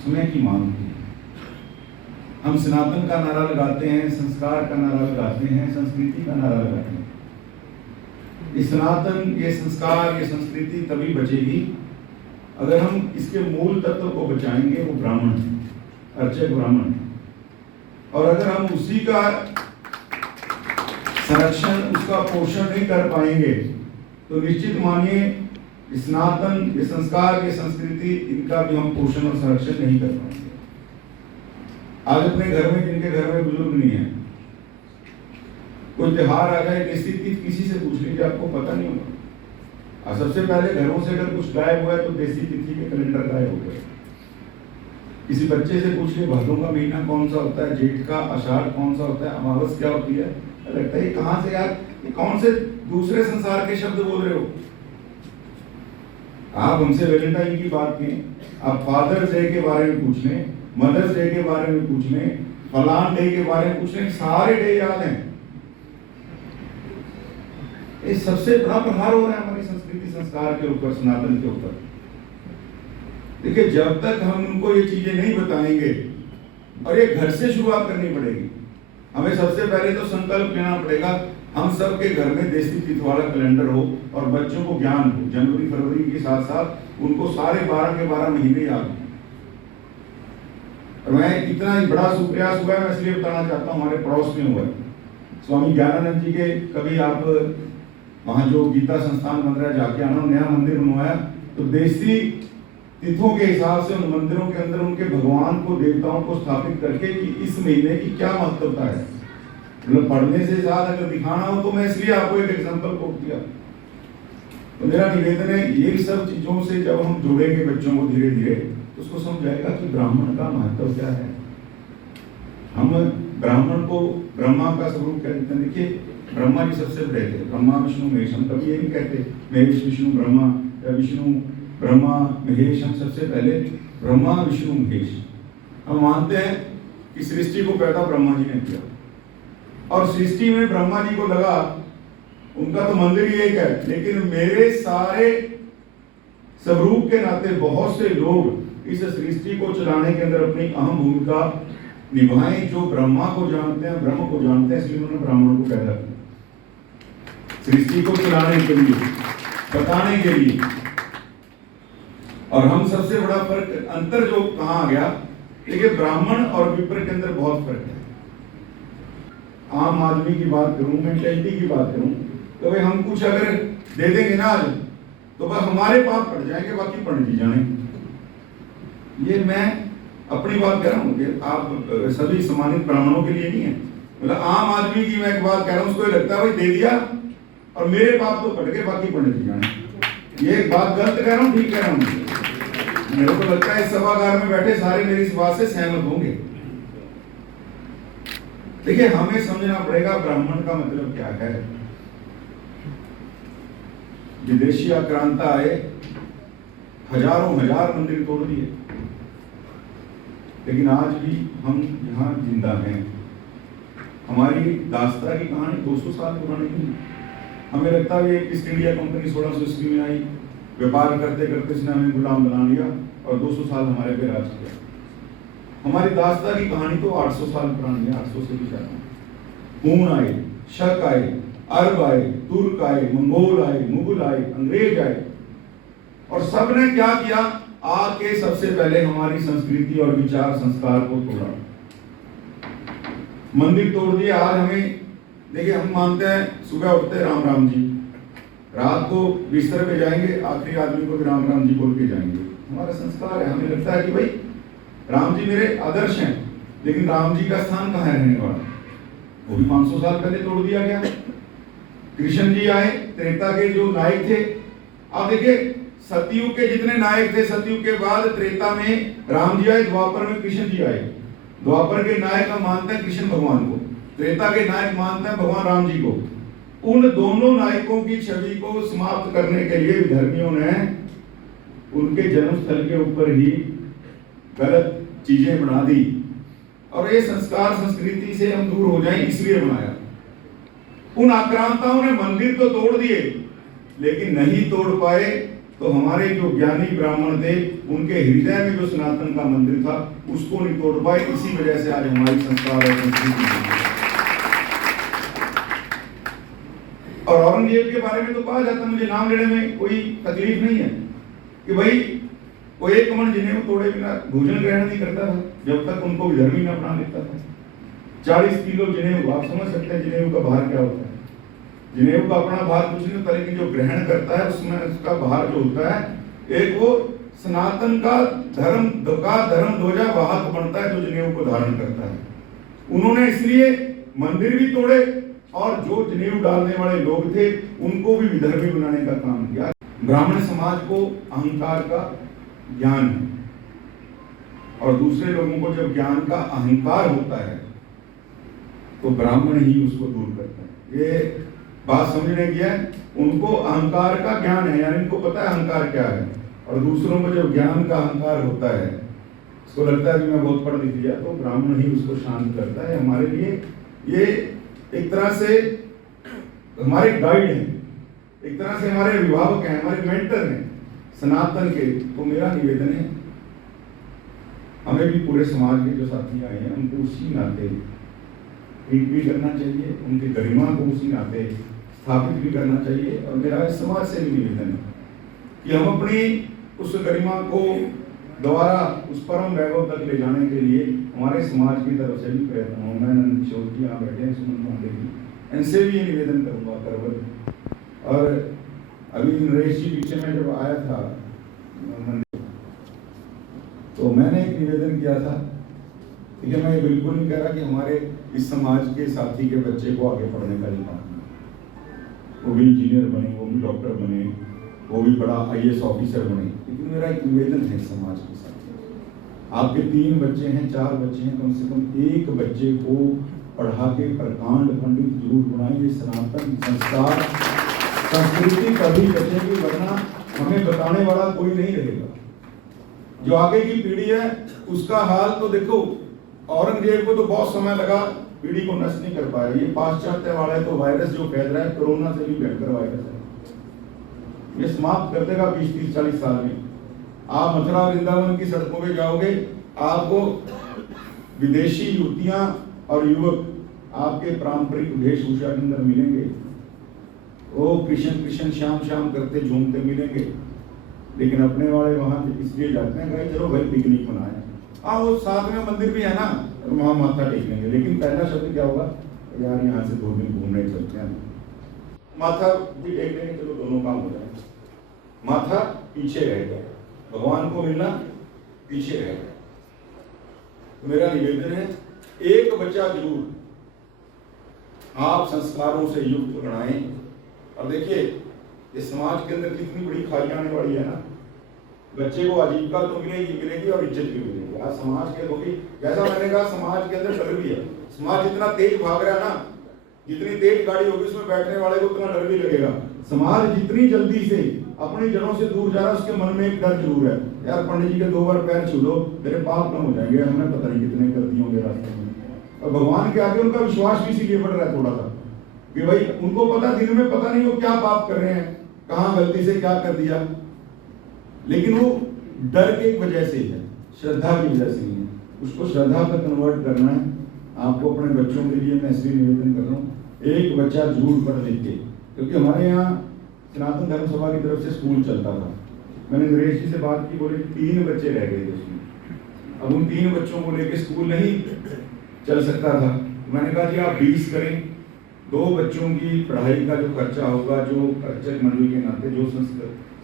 समय की मांग थी। हम सनातन का नारा लगाते हैं, संस्कार का नारा लगाते हैं, संस्कृति का नारा लगाते हैं। ये सनातन, ये संस्कार, ये संस्कृति तभी बचेगी अगर हम इसके मूल तत्व को बचाएंगे। वो ब्राह्मण है, अर्चक ब्राह्मण है। और अगर हम उसी का संरक्षण, उसका पोषण नहीं कर पाएंगे तो निश्चित मानिए सनातन, ये संस्कार, ये संस्कृति, इनका भी हम पोषण और संरक्षण नहीं कर पाएंगे। आज अपने घर में, जिनके घर में बुजुर्ग नहीं है, कोई त्योहार आ जाए, देसी तिथि किसी से पूछ लीजिए, आपको पता नहीं होगा। और सबसे पहले घरों से अगर कुछ गायब हुआ है तो देसी तिथि के कैलेंडर गायब हो गए। किसी बच्चे से पूछ ले भादों का महीना कौन सा होता है, जेठ का, आषाढ़ कौन सा होता है, अमावस क्या होती है, लगता है कहां से यार, ये कौन से दूसरे संसार के शब्द बोल रहे हो। आप हमसे वैलेंटाइन की बात करें, आप फादर्स डे के बारे में पूछ लें, मदर्स डे के बारे में पूछ लें, फलान डे के बारे में पूछ लें, सारे डे याद हैं। ये सबसे बड़ा प्रहार हो रहा है हमारी संस्कृति संस्कार के ऊपर, सनातन के ऊपर। देखिए, जब तक हम उनको ये चीजें नहीं बताएंगे, और ये घर से शुरुआत करनी पड़ेगी। हमें सबसे पहले तो संकल्प लेना पड़ेगा, हम सब के घर में देसी तिथि वाला कैलेंडर हो और बच्चों को ज्ञान हो। जनवरी फरवरी के साथ साथ उनको सारे 12 के 12 महीने याद हो। और मैं इतना ही बड़ा सुप्रयास हुआ है, मैं इसलिए बताना चाहता हूँ, हमारे पड़ोस में हुआ है। स्वामी ज्ञानानंद जी के, कभी आप वहाँ जो गीता संस्थान बन रहा है जाके आना, नया मंदिर बनवाया, तो देसी तिथों के हिसाब से उन मंदिरों के अंदर उनके भगवान को, देवताओं को स्थापित करके कि इस महीने की क्या महत्वता है। मतलब पढ़ने से साथ अगर दिखाना हो तो मैं इसलिए आपको एक एग्जांपल कोट किया। तो मेरा निवेदन है, ये सब चीजों से जब हम जोड़ेंगे बच्चों को धीरे धीरे, तो उसको समझ जाएगा कि ब्राह्मण का महत्व क्या है। हम ब्राह्मण को ब्रह्मा का स्वरूप कहते हैं। देखिए, ब्रह्मा जी सबसे बड़े थे, ब्रह्मा विष्णु महेश। हम कभी ये नहीं कहते महेश विष्णु ब्रह्मा या विष्णु ब्रह्मा महेश। हम सबसे पहले ब्रह्मा विष्णु महेश। हम मानते हैं कि सृष्टि को पैदा ब्रह्मा जी ने किया, और सृष्टि में ब्रह्मा जी को लगा, उनका तो मंदिर ही एक है, लेकिन मेरे सारे स्वरूप के नाते बहुत से लोग इस सृष्टि को चलाने के अंदर अपनी अहम भूमिका निभाएं, जो ब्रह्मा को जानते हैं, ब्रह्म को जानते हैं। इसलिए उन्होंने ब्राह्मण को पैदा किया सृष्टि को चलाने के लिए, बताने के लिए। और हम सबसे बड़ा फर्क, अंतर जो कहां आ गया, देखिए ब्राह्मण और विप्र के अंदर बहुत फर्क है। आम आदमी की बात करूं, मेंटेलिटी की बात करूं, तो भाई हम कुछ अगर दे देंगे ना आज, तो बस हमारे पाप पड़ जाएंगे, बाकी पंडित जी जाने। ये मैं अपनी बात कह रहा हूँ कि आप सभी सम्मानित ब्राह्मणों के लिए नहीं है, मतलब आम आदमी की मैं एक बात कह रहा हूँ। उसको ये लगता है भाई दे दिया और मेरे पाप तो पड़ गए, बाकी पंडित जी जाने। ये एक बात गलत कह रहा हूँ, ठीक कह रहा हूँ? मेरे को लगता है इस सभागार में बैठे सारे मेरी इस बात से सहमत होंगे। देखिए, हमें समझना पड़ेगा ब्राह्मण का मतलब क्या है। विदेशी आक्रांता आए, हजारों हजार मंदिर तोड़ दिए, लेकिन आज भी हम यहाँ जिंदा हैं। हमारी दास्ता की कहानी 200 साल पुरानी नहीं। हमें लगता है ईस्ट इंडिया कंपनी 1600 ईस्वी में आई, व्यापार करते करते इसने हमें गुलाम बना लिया और 200 साल हमारे पे राज किया। हमारी दास्ता की कहानी तो 800 साल पुरानी है, 800 से भी ज्यादा। हूण आए, शक आए, अरब आए, तुर्क आए, मंगोल आए, मुगल आए, अंग्रेज आए, और सबने क्या किया, आके सबसे पहले हमारी संस्कृति और विचार संस्कार को तोड़ा, मंदिर तोड़ दिए। आज हमें देखिए, हम मानते हैं सुबह उठते राम राम जी, रात को बिस्तर पे जाएंगे, आखिरी आदमी को भी राम राम जी बोल के जाएंगे। हमारा संस्कार है। हमें लगता है कि भाई राम जी मेरे आदर्श हैं, लेकिन राम जी का स्थान कहाँ है रहने वाला, वो भी 500 साल पहले तोड़ दिया गया। कृष्ण जी आए, त्रेता के जो नायक थे। अब देखिए, सतयुग के जितने नायक थे, सतयुग के बाद त्रेता में राम जी आए, द्वापर में कृष्ण जी आए। द्वापर के नायक हम मानते हैं कृष्ण भगवान को, त्रेता के नायक मानते हैं भगवान राम जी को। उन दोनों नायकों की छवि को समाप्त करने के लिए विधर्मियों ने उनके जन्मस्थल के ऊपर ही गलत चीजें बना दी, और ये संस्कार संस्कृति से हम दूर हो जाएं इसलिए बनाया। उन आक्रांताओं ने मंदिर तो तोड़ दिए, लेकिन नहीं तोड़ पाए तो हमारे जो ज्ञानी ब्राह्मण थे उनके हृदय में जो सनातन का मंदिर था उसको नहीं तोड़ पाए। इसी वजह से आज हमारी संस्कार और संस्कृति। और औरंगजेब के बारे में तो कहा जाता, मुझे नाम लेने में कोई तकलीफ नहीं है कि भाई वो एक कमल जनेऊ तोड़े बिना भोजन ग्रहण नहीं करता था जब तक उनको विधर्मी न अपना लेता था। 40 किलो जनेऊ, आप समझ सकते हैं जनेऊ का भार क्या होता है। जनेऊ का अपना भार कुछ नहीं होता, लेकिन जो ग्रहण करता है उसमें उसका भार जो होता है एक वो सनातन का धर्म ध्वजा वाहक बनता है जो जनेऊ को धारण करता है। उन्होंने इसलिए मंदिर भी तोड़े और जो जनेऊ डालने वाले लोग थे उनको भी विधर्मी बनाने का काम किया। ब्राह्मण समाज को अहंकार का ज्ञान है और दूसरे लोगों को जब ज्ञान का अहंकार होता है तो ब्राह्मण ही उसको दूर करता है। ये बात समझने की है। उनको अहंकार का ज्ञान है, यानी इनको पता है अहंकार क्या है, और दूसरों को जब ज्ञान का अहंकार होता है, उसको लगता है कि मैं बहुत पढ़ लिख लिया, तो ब्राह्मण ही उसको शांत करता है। हमारे लिए ये एक तरह से हमारे गाइड हैं, एक तरह से हमारे अभिभावक हैं, हमारे मेंटर हैं सनातन के। तो मेरा निवेदन है हमें भी पूरे समाज के जो साथी आए हैं उनको उसी नाते ट्रीट भी करना चाहिए, उनकी गरिमा को उसी नाते स्थापित भी करना चाहिए। और मेरा इस समाज से भी निवेदन है कि हम अपनी उस गरिमा को दोबारा उस परम वैभव तक ले जाने के लिए हमारे समाज की तरफ से भी प्रयत्न हो। मैं नंद किशोर जी यहाँ बैठे हैं, सुमन पांडे जी, इनसे भी ये निवेदन करूँगा करवल। और अभी नरेश जी पीछे में जब आया था मंदिर, तो मैंने एक निवेदन किया था। ठीक है, मैं ये बिल्कुल नहीं कह रहा कि हमारे इस समाज के साथी के बच्चे को आगे पढ़ने का नहीं काम, वो भी इंजीनियर बने, वो भी डॉक्टर बने, वो भी बड़ा IAS ऑफिसर बने, लेकिन मेरा एक निवेदन है समाज के साथ। आपके 3 बच्चे हैं, 4 बच्चे हैं, कम से कम एक बच्चे को पढ़ा के प्रकांड पंडित जरूर बनाएंगे। सनातन संस्कार संस्कृति कभी बचेगी, वरना हमें बताने वाला कोई नहीं रहेगा। जो आगे की पीढ़ी है उसका हाल तो देखो, औरंगजेब को तो बहुत समय लगा पीढ़ी को नष्ट नहीं कर पाया। ये पाश्चात्य वाला है तो वायरस जो फैल रहा है कोरोना से भी भयंकर वायरस है, ये समाप्त कर देगा 20, 30, 40 साल में। आप मथुरा वृंदावन की सड़कों पे जाओगे, आपको विदेशी युवतियां और युवक आपके पारंपरिक वेशभूषा के अंदर मिलेंगे। वो कृष्ण कृष्ण श्याम श्याम करते झूमते मिलेंगे, लेकिन अपने वाले वहां इसलिए जाते हैं भाई चलो भाई पिकनिक मनाए। वो साथ में मंदिर भी है ना, तो वहां माथा टेक लेंगे, लेकिन पहला शब्द क्या होगा, यार यहाँ से 2 दिन घूमने चलते हैं, माथा भी टेक लेंगे, चलो दोनों काम हो जाए। माथा पीछे रह गया, भगवान को मिलना पीछे रह गया। तो मेरा निवेदन है एक बच्चा जरूर आप संस्कारों से युक्त बनाएं। और देखिए इस समाज के अंदर कितनी बड़ी खाई आने वाली है ना, बच्चे को आजीविका तो मिलेगी और इज्जत भी मिलेगी। आज समाज के लोग, जैसा मैंने कहा, समाज के अंदर डर भी है। समाज जितना तेज भाग रहा है ना, जितनी तेज गाड़ी होगी उसमें बैठने वाले को उतना डर भी लगेगा। समाज जितनी जल्दी से अपनी जड़ों से दूर जा रहा है, उसके मन में एक डर जरूर है, यार पंडित जी के 2 बार पैर छू लो मेरे पाप कम हो जाएंगे, हमें पता नहीं कितने कर दिए होंगे रास्ते में। और भगवान के आगे उनका विश्वास भी इसीलिए बढ़ रहा है थोड़ा सा, कि भाई उनको पता, दिन में पता नहीं वो क्या पाप कर रहे हैं, कहाँ गलती से क्या कर दिया, लेकिन वो डर के वजह से है, श्रद्धा की वजह से नहीं है। उसको श्रद्धा पर कन्वर्ट करना है। आपको अपने बच्चों के लिए मैं इसलिए निवेदन कर रहा हूँ, एक बच्चा जरूर पढ़ लिख के, क्योंकि हमारे यहाँ सनातन धर्म सभा की तरफ से स्कूल चलता था। मैंने नरेश जी से बात की, बोले 3 बच्चे रह गए थे उसमें। अब उन 3 बच्चों को लेकर स्कूल नहीं चल सकता था। मैंने कहा जी आप 20 करें, 2 बच्चों की पढ़ाई का जो खर्चा होगा, जो अर्चक मंडली के नाते जो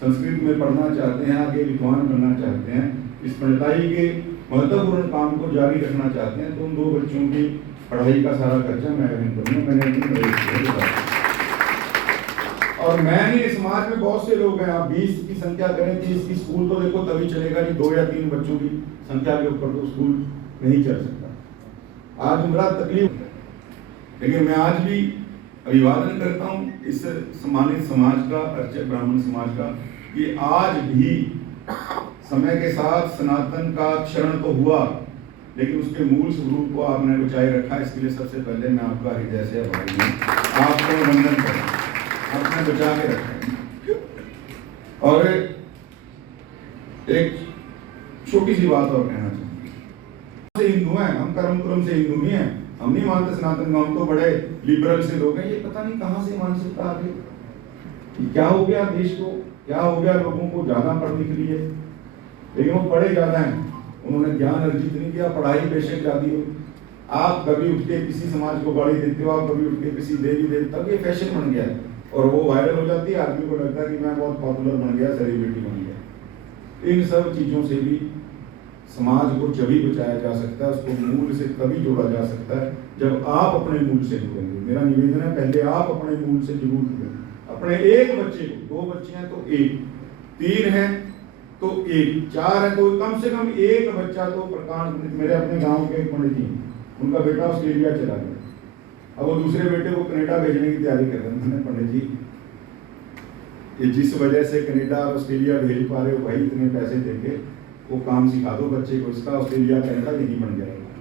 संस्कृत में पढ़ना चाहते हैं, आगे विद्वान बनना चाहते हैं, इस पंडिताई के महत्वपूर्ण काम को जारी रखना चाहते हैं, तो उन 2 बच्चों की पढ़ाई का सारा खर्चा मैं वहन करूँगा। मैंने और मैं नहीं, समाज में बहुत से लोग हैं, आप 20 की संख्या करें, 30 की स्कूल तो देखो तभी चलेगा जी, 2 या 3 बच्चों की संख्या के ऊपर तो स्कूल नहीं चल सकता। आज बड़ा तकलीफ है, लेकिन मैं आज भी अभिवादन करता हूँ इस सम्मानित समाज का, अर्चक ब्राह्मण समाज का, कि आज भी समय के साथ सनातन का क्षरण तो हुआ, लेकिन उसके मूल स्वरूप को आपने बचाए रखा। इसके लिए सबसे पहले मैं आपका हृदय से आभारी हूँ, आपको वंदन करता हूँ, आपने बचा के रखा है। और एक छोटी सी बात और कहना चाहूंगा, से हिंदू हैं हम, कर्म क्रम से हिंदू नहीं है, हम नहीं मानते सनातन को, हम तो बड़े लिबरल से लोग हैं। ये पता नहीं कहां से मानसिकता आ गई, क्या हो गया देश को, क्या हो गया लोगों को ज्यादा पढ़ने के लिए, लेकिन वो पढ़े ज्यादा हैं, उन्होंने ज्ञान अर्जित नहीं किया, पढ़ाई बेशक ज्यादा हो। आप कभी उठ के किसी समाज को गाली देते हो, आप कभी उठ के किसी देवी देवता, तब ये फैशन बन गया है और वो वायरल हो जाती है, आदमी को लगता है कि मैं बहुत पॉपुलर बन गया, सेलिब्रिटी बन गया। इन सब चीजों से भी समाज को जभी बचाया जा सकता है, उसको मूल से तभी जोड़ा जा सकता है जब आप अपने मूल से जुड़ेंगे। मेरा निवेदन है, पहले आप अपने मूल से जरूर जुड़ें। अपने एक बच्चे को, 2 बच्चे हैं तो 1, 3 हैं तो 1, 4 है तो कम से कम एक बच्चा तो प्रकांड। मेरे अपने गांव के एक पंडित जी, उनका बेटा ऑस्ट्रेलिया चला गया, अब वो दूसरे बेटे को कनाडा भेजने की तैयारी कर रहे हैं। मैंने पंडित जी, ये जिस वजह से कनाडा और ऑस्ट्रेलिया भेज पा रहे हो भाई, इतने पैसे देके वो काम सिखा दो बच्चे को, इसका ऑस्ट्रेलिया कनाडा नहीं बन जाएगा।